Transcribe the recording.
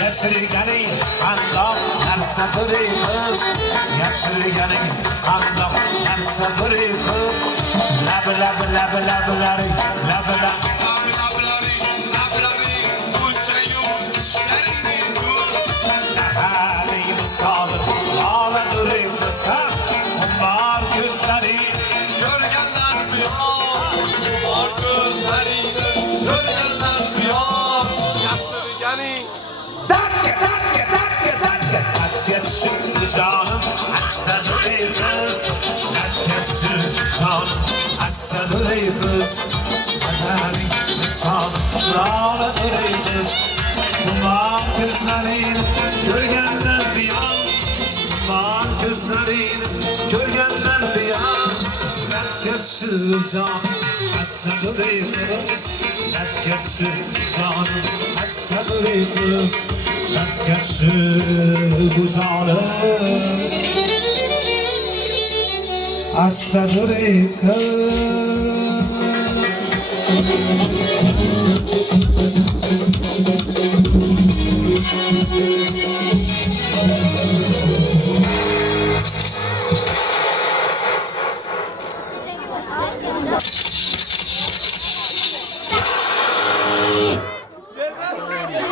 Yashirgani qandoq narsa ko'rimiz, yashirgani qandoq narsa ko'rimiz. Lablari hali misol ola durimiz, umar ko'zlari Ko'rganlar buyon, bor ko'zlaringni ko'rganlar buyon, yashirgani Şimdi canım aslanı kız, herkes canım aslanı kız. Kaderin misal ağladır kız. Kumar kızların görgenden bir an, kumar kızların görgenden bir an. Herkes canım aslanı kız, herkes canım aslanı kız. Herkesi güzelim aslanı kız.